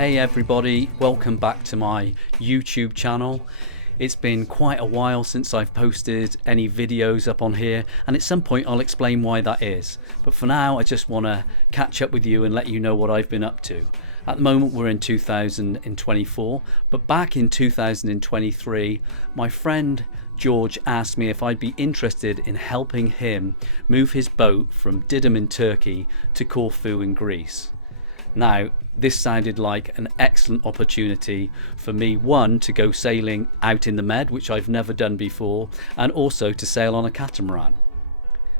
Hey everybody, welcome back to my YouTube channel. It's been quite a while since I've posted any videos up on here, and at some point I'll explain why that is. But for now I just want to catch up with you and let you know what I've been up to. At the moment we're in 2024, but back in 2023 my friend George asked me if I'd be interested in helping him move his boat from Didum in Turkey to Corfu in Greece. Now, this sounded like an excellent opportunity for me, one, to go sailing out in the Med, which I've never done before, and also to sail on a catamaran.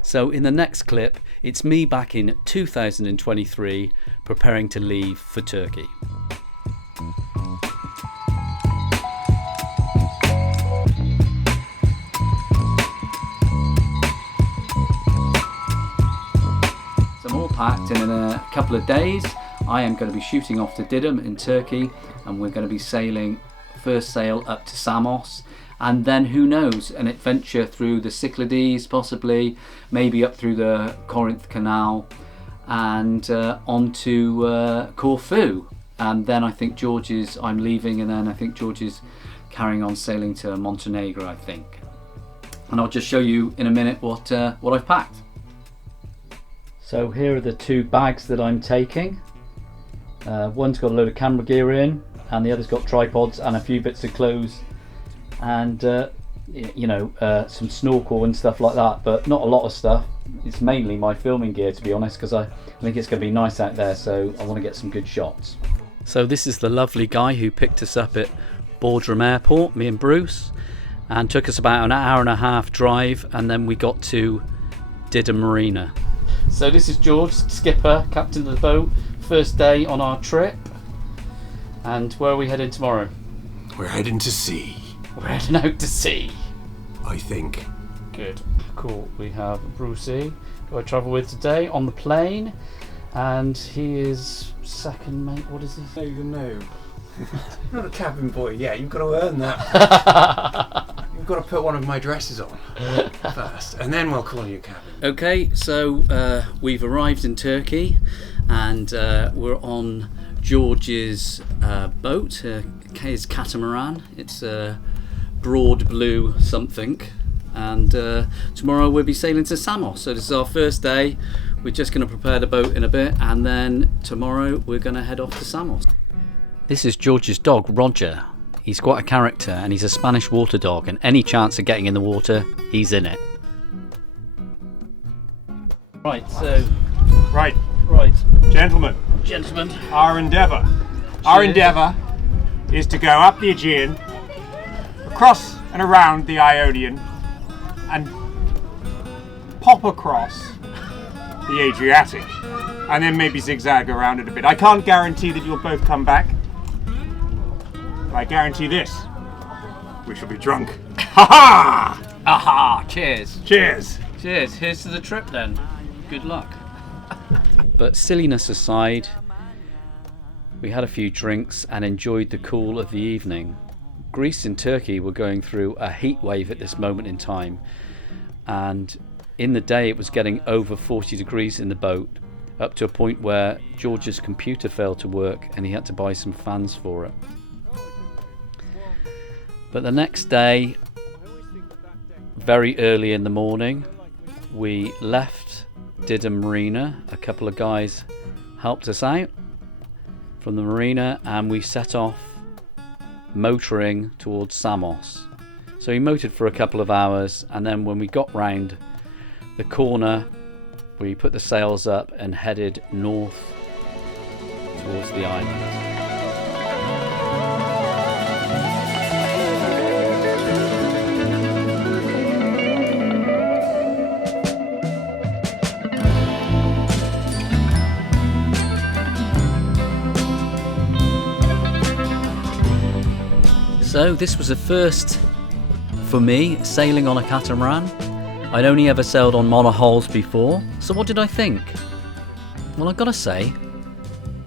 So in the next clip, it's me back in 2023 preparing to leave for Turkey. So I'm all packed, and in a couple of days I am going to be shooting off to Didum in Turkey, and we're going to be sailing first sail up to Samos, and then who knows, an adventure through the Cyclades, possibly, maybe up through the Corinth Canal and onto Corfu. And then I think I'm leaving, and then I think George is carrying on sailing to Montenegro, I think. And I'll just show you in a minute what I've packed. So here are the two bags that I'm taking. One's got a load of camera gear in, and the other's got tripods and a few bits of clothes and some snorkel and stuff like that, but not a lot of stuff. It's mainly my filming gear, to be honest, because I think it's going to be nice out there, so I want to get some good shots. So this is the lovely guy who picked us up at Boardroom Airport, me and Bruce, and took us about an hour and a half drive, and then we got to Didum Marina. So this is George, skipper, captain of the boat. First day on our trip. And where are we heading tomorrow? We're heading to sea. We're heading out to sea, I think. Good. Cool. We have Brucey, who I travel with today on the plane, and he is second mate. What is he? No. Not a cabin boy yet. You've got to earn that. You've got to put one of my dresses on first, and then we'll call you cabin. Okay, so we've arrived in Turkey, and we're on George's boat, his catamaran. It's a Broadblue something, and tomorrow we'll be sailing to Samos. So this is our first day. We're just going to prepare the boat in a bit, and then tomorrow we're going to head off to Samos. This is George's dog, Roger. He's quite a character, and he's a Spanish water dog, and any chance of getting in the water, he's in it. Right, so... Right. Gentlemen, our endeavour is to go up the Aegean, across and around the Ionian, and pop across the Adriatic, and then maybe zigzag around it a bit. I can't guarantee that you'll both come back, but I guarantee this: we shall be drunk. Ha ha! Aha! Cheers! Cheers! Cheers! Here's to the trip then. Good luck. But silliness aside, we had a few drinks and enjoyed the cool of the evening. Greece and Turkey were going through a heat wave at this moment in time, and in the day it was getting over 40 degrees in the boat, up to a point where George's computer failed to work and he had to buy some fans for it. But the next day, very early in the morning, we left Didum Marina. A couple of guys helped us out from the marina, and we set off motoring towards Samos. So we motored for a couple of hours, and then when we got round the corner we put the sails up and headed north towards the island. So this was a first for me, sailing on a catamaran. I'd only ever sailed on monohulls before, so what did I think? Well, I've got to say,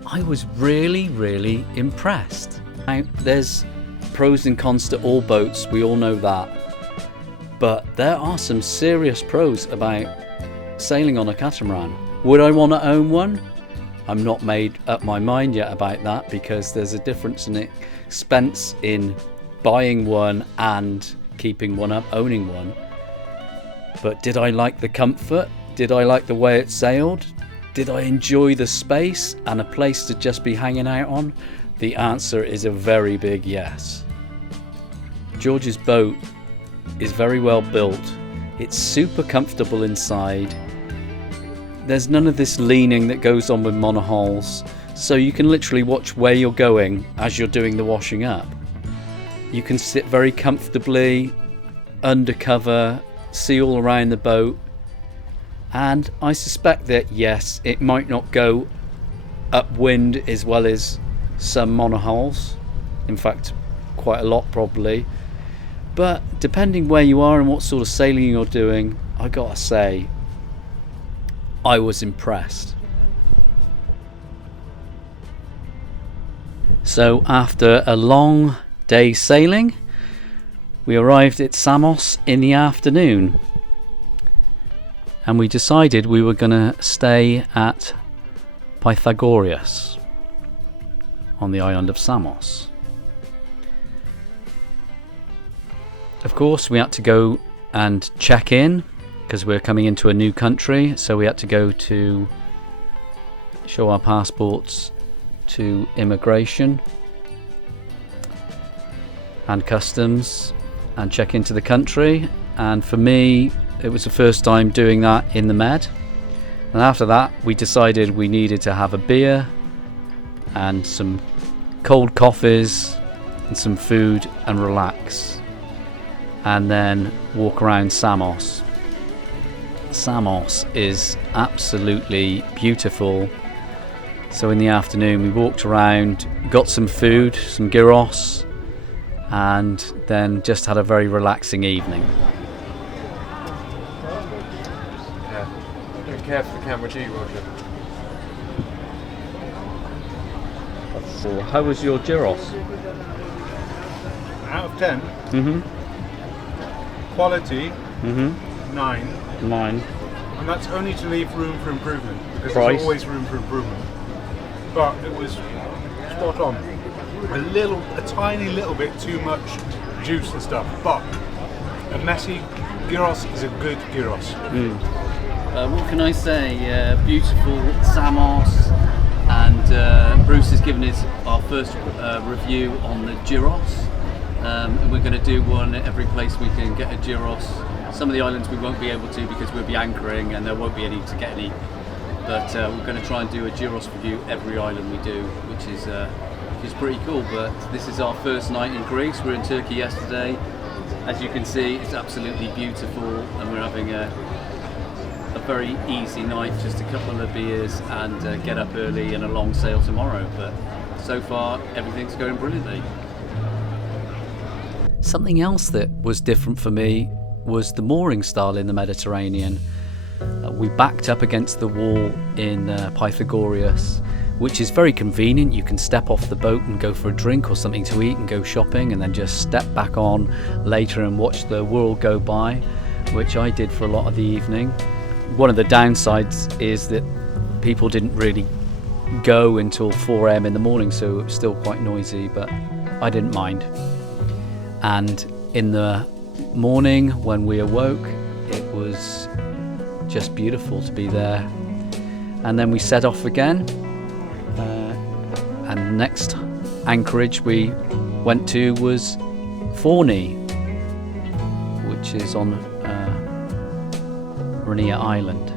I was really impressed. Now, there's pros and cons to all boats, we all know that, but there are some serious pros about sailing on a catamaran. Would I want to own one? I'm not made up my mind yet about that, because there's a difference in expense in buying one and keeping one up, owning one. But did I like the comfort? Did I like the way it sailed? Did I enjoy the space and a place to just be hanging out on? The answer is a very big yes. George's boat is very well built. It's super comfortable inside. There's none of this leaning that goes on with monohulls, so you can literally watch where you're going as you're doing the washing up. You can sit very comfortably under cover, see all around the boat, and I suspect that yes, it might not go upwind as well as some monohulls, in fact quite a lot probably, but depending where you are and what sort of sailing you're doing, I gotta say I was impressed. So after a long day sailing, we arrived at Samos in the afternoon, and we decided we were going to stay at Pythagoras on the island of Samos. Of course, we had to go and check in because we're coming into a new country, so we had to go to show our passports to immigration and customs and check into the country. And for me, it was the first time doing that in the Med. And after that, we decided we needed to have a beer and some cold coffees and some food and relax, and then walk around Samos. Samos is absolutely beautiful. So in the afternoon we walked around, got some food, some gyros, and then just had a very relaxing evening. Yeah, don't care for the camera, do you, Roger? So how was your gyros? Out of 10, Mm-hmm. quality, 9. Mine. And that's only to leave room for improvement, because Price. there's always room for improvement. But it was spot on. A tiny little bit too much juice and stuff, but a messy gyros is a good gyros. What can I say? Beautiful Samos, and Bruce has given us our first review on the gyros, and we're going to do one at every place we can get a gyros. Some of the islands we won't be able to because we'll be anchoring and there won't be any to get any, but we're going to try and do a gyros review every island we do, which is pretty cool. But this is our first night in Greece. We were in Turkey yesterday. As you can see, it's absolutely beautiful, and we're having a very easy night, just a couple of beers and get up early and a long sail tomorrow. But so far everything's going brilliantly. Something else that was different for me was the mooring style in the Mediterranean. We backed up against the wall in Pythagoras, which is very convenient. You can step off the boat and go for a drink or something to eat and go shopping, and then just step back on later and watch the world go by, which I did for a lot of the evening. One of the downsides is that people didn't really go until 4 a.m. in the morning, so it was still quite noisy, but I didn't mind. And in the morning when we awoke, it was just beautiful to be there. And then we set off again, and the next anchorage we went to was Forney, which is on Rainier Island.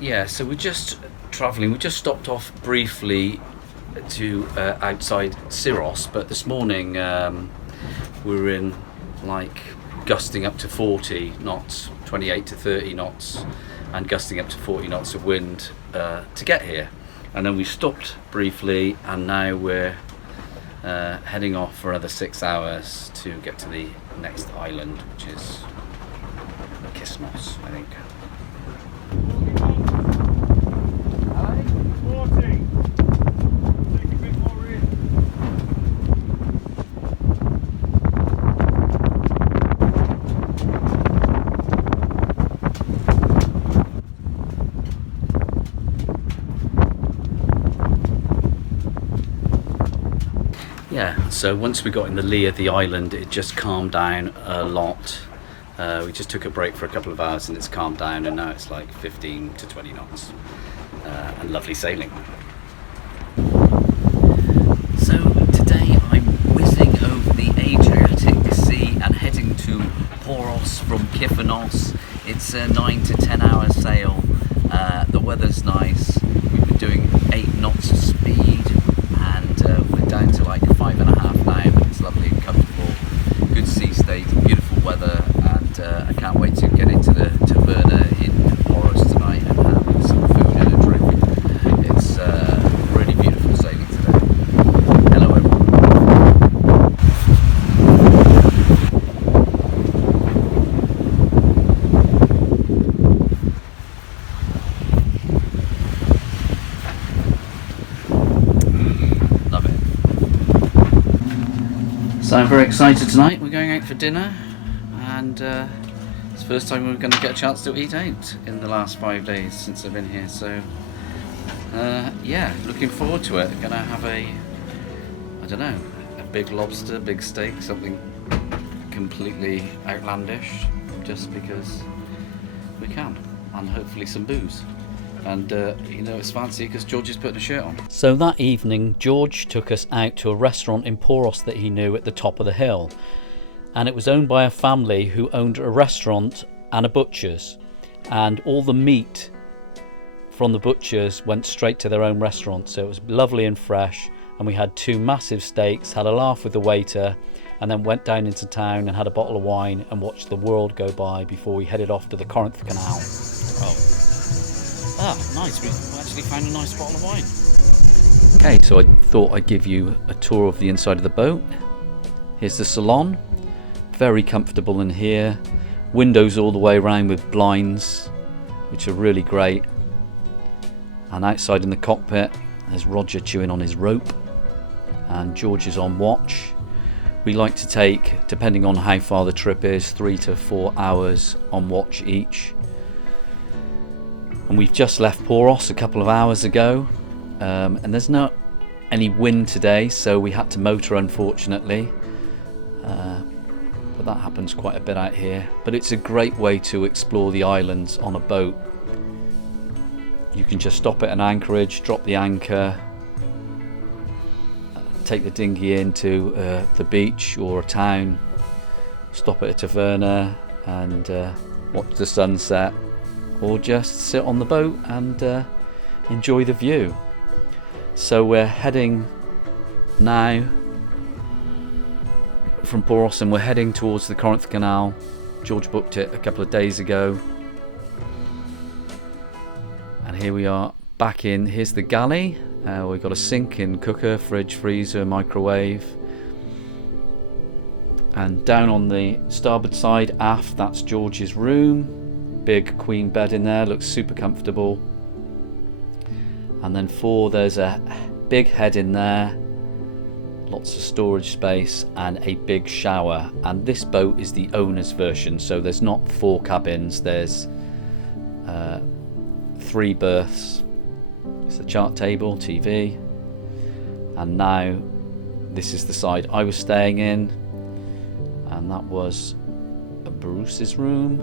Yeah, so we're just travelling. We just stopped off briefly to outside Syros, but this morning we were in like gusting up to 40 knots, 28 to 30 knots, and gusting up to 40 knots of wind to get here. And then we stopped briefly, and now we're heading off for another 6 hours to get to the next island, which is Samos, I think. Yeah, so once we got in the lee of the island, it just calmed down a lot. We just took a break for a couple of hours and it's calmed down, and now it's like 15 to 20 knots and lovely sailing. So today I'm whizzing over the Adriatic Sea and heading to Poros from Kifanos. It's a 9 to 10 hour sail. The weather's nice. We've been doing 8 knots of speed, and we're down to like 5.5 now, but it's lovely and comfortable. Good sea state, beautiful weather, and I can't wait to get into the taverna in Poros tonight and have some food and a drink. It's really beautiful sailing today. Hello everyone. Love it. So I'm very excited tonight. We're going out for dinner, and it's the first time we're going to get a chance to eat out in the last 5 days since I've been here. So yeah, looking forward to it. Gonna have a big lobster, big steak, something completely outlandish, just because we can, and hopefully some booze. And it's fancy because George is putting a shirt on. So that evening, George took us out to a restaurant in Poros that he knew at the top of the hill. And it was owned by a family who owned a restaurant and a butcher's. And all the meat from the butcher's went straight to their own restaurant. So it was lovely and fresh. And we had 2 massive steaks, had a laugh with the waiter, and then went down into town and had a bottle of wine and watched the world go by before we headed off to the Corinth Canal. Nice. We actually found a nice bottle of wine. Okay, so I thought I'd give you a tour of the inside of the boat. Here's the salon. Very comfortable in here. Windows all the way around with blinds, which are really great. And outside in the cockpit, there's Roger chewing on his rope. And George is on watch. We like to take, depending on how far the trip is, 3 to 4 hours on watch each. And we've just left Poros a couple of hours ago, and there's not any wind today, so we had to motor, unfortunately, but that happens quite a bit out here. But it's a great way to explore the islands on a boat. You can just stop at an anchorage, drop the anchor, take the dinghy into the beach or a town, stop at a taverna and watch the sunset, or just sit on the boat and enjoy the view. So we're heading now from Poros and we're heading towards the Corinth Canal. George booked it a couple of days ago. And here we are back in. Here's the galley. We've got a sink and cooker, fridge, freezer, microwave. And down on the starboard side, aft, that's George's room. Big queen bed in there, looks super comfortable. And then there's a big head in there, lots of storage space and a big shower. And this boat is the owner's version, so there's not 4 cabins, there's 3 berths. It's the chart table, TV, and now this is the side I was staying in, and that was Bruce's room.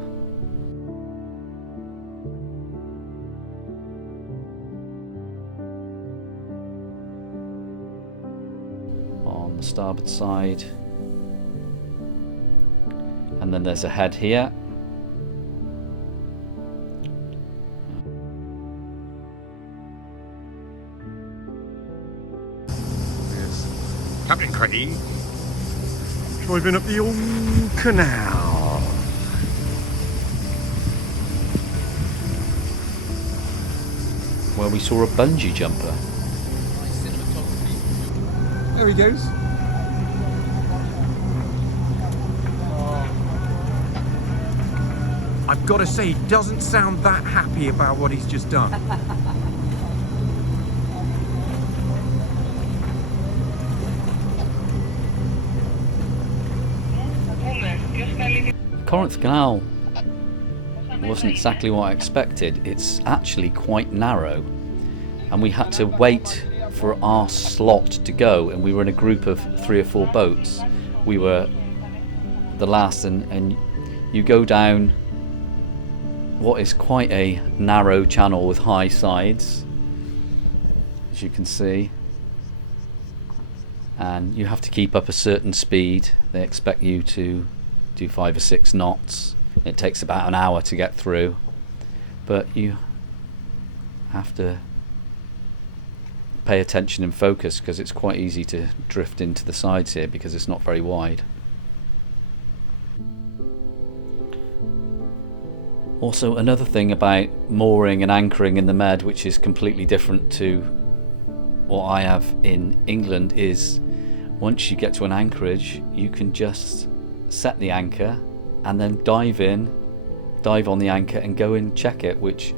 On the starboard side, and then there's a head here. Captain Craigie driving up the old canal. Where we saw a bungee jumper. There he goes. I've got to say, he doesn't sound that happy about what he's just done. Corinth Canal wasn't exactly what I expected. It's actually quite narrow, and we had to wait for our slot to go, and we were in a group of 3 or 4 boats. We were the last, and you go down what is quite a narrow channel with high sides, as you can see, and you have to keep up a certain speed. They expect you to do 5 or 6 knots. It takes about an hour to get through, but you have to pay attention and focus, because it's quite easy to drift into the sides here because it's not very wide. Also, another thing about mooring and anchoring in the Med, which is completely different to what I have in England, is once you get to an anchorage, you can just set the anchor and then dive on the anchor and go and check it, which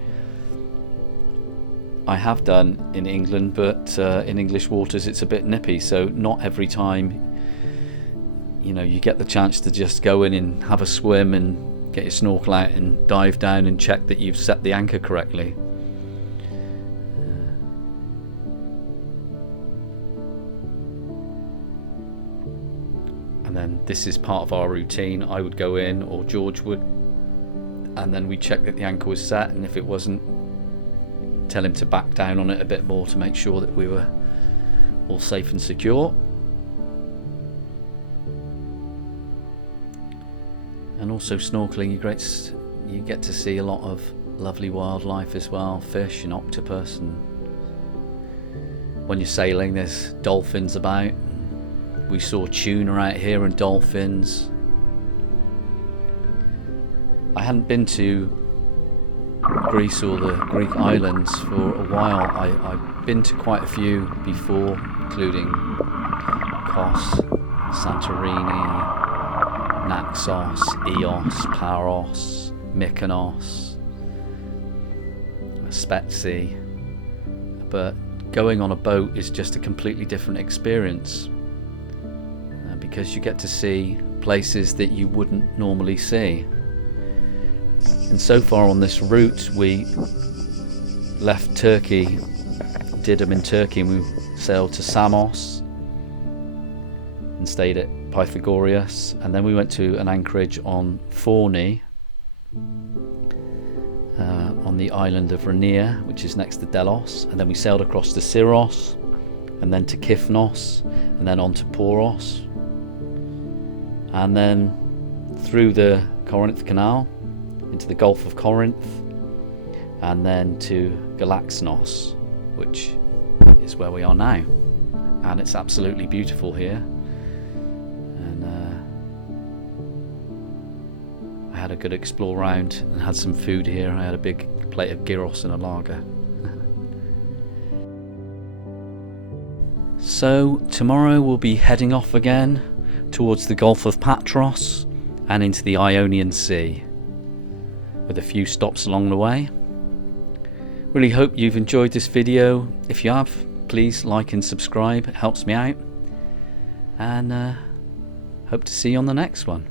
I have done in England, but in English waters it's a bit nippy, so not every time you get the chance to just go in and have a swim and get your snorkel out and dive down and check that you've set the anchor correctly. And then this is part of our routine. I would go in, or George would, and then we check that the anchor was set, and if it wasn't, tell him to back down on it a bit more to make sure that we were all safe and secure. And also snorkeling, you get to see a lot of lovely wildlife as well, fish and octopus, and when you're sailing there's dolphins about. We saw tuna out here and dolphins. I hadn't been to Greece or the Greek islands for a while. I've been to quite a few before, including Kos, Santorini, Naxos, Ios, Paros, Mykonos, Spetsi, but going on a boat is just a completely different experience, because you get to see places that you wouldn't normally see. And so far on this route, we left Turkey, Didum in Turkey, and we sailed to Samos and stayed at Pythagoras, and then we went to an anchorage on Forni, on the island of Rania, which is next to Delos, and then we sailed across to Syros, and then to Kifnos, and then on to Poros, and then through the Corinth Canal into the Gulf of Corinth, and then to Galaxnos, which is where we are now. And it's absolutely beautiful here. And I had a good explore round and had some food here. I had a big plate of gyros and a lager. So tomorrow we'll be heading off again towards the Gulf of Patros and into the Ionian Sea, with a few stops along the way. Really hope you've enjoyed this video. If you have, please like and subscribe, it helps me out, and hope to see you on the next one.